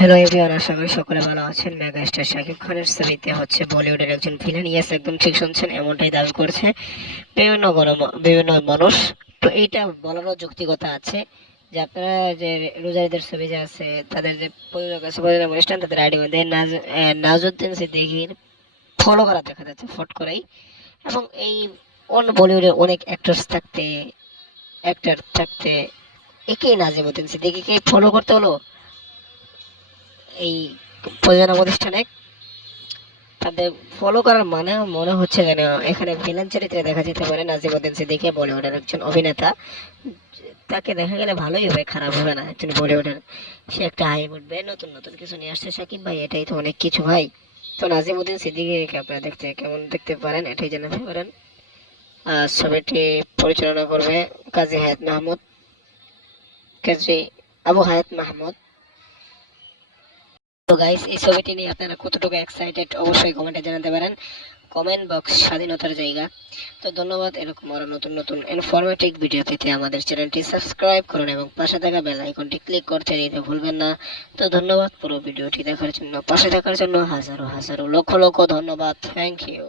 Hello everyone আশা করি সকলে ভালো আছেন। মেগা স্টার শাকিব খানের ছবিতে হচ্ছে বলিউডের একজন ভিলেন ইয়েস একদম ঠিক শুনছেন এমনটাই দাবি করছে বিভিন্ন গণ বিভিন্ন মানুষ। তো এইটা বলারও যৌক্তিকতা আছে যে আপনারা যে রোজারিদের ছবি যে আছে তাদের যে প্রযোজক আছে প্রযোজক অনুষ্ঠান তাদের আইডি মধ্যে নাজ আহ, নাজউদ্দিন সিদ্দিকীর ফলো করা দেখা যাচ্ছে ফট করেই। এবং এই অন্য বলিউডের অনেক অ্যাক্টরস থাকতে অ্যাক্টর থাকতে একেই নাজিমুদ্দিন সিদ্দিকীকে ফলো করতে হলো। এই প্রযোজনা প্রতিষ্ঠানে তাদের ফলো করার মানে মনে হচ্ছে যেন এখানে ভিলেন চরিত্রে দেখা যেতে পারে নাজিমুদ্দিন সিদ্দিকে, বলিউডের একজন অভিনেতা। তাকে দেখা গেলে ভালোই হবে, খারাপ হবে না একজন বলিউডের। সে একটা হাই উঠবে, নতুন নতুন কিছু নিয়ে আসছে। সাকিব ভাই, এটাই তো অনেক কিছু ভাই। তো নাজিমুদ্দিন সিদ্দিকে আপনারা দেখতে, কেমন দেখতে পারেন? এটাই জানাতে পারেন। আর ছবিটি পরিচালনা করবে কাজী হায়াত মাহমুদ, কাজী আবু হায়াত মাহমুদ। তো গাইস এই ছবিটি নিয়ে আপনারা কতটুকু এক্সাইটেড অবশ্যই কমেন্টে জানাতে পারেন। কমেন্ট বক্স স্বাধীনতার জায়গা। তো ধন্যবাদ, এরকম আরও নতুন নতুন ইনফরমেটিভ ভিডিও পেতে আমাদের চ্যানেলটি সাবস্ক্রাইব করুন এবং পাশে থাকা বেল আইকনটি ক্লিক করতে দিতে ভুলবেন না। তো ধন্যবাদ পুরো ভিডিওটি দেখার জন্য। পাশে থাকার জন্য হাজারো হাজারো লক্ষ লক্ষ ধন্যবাদ। Thank you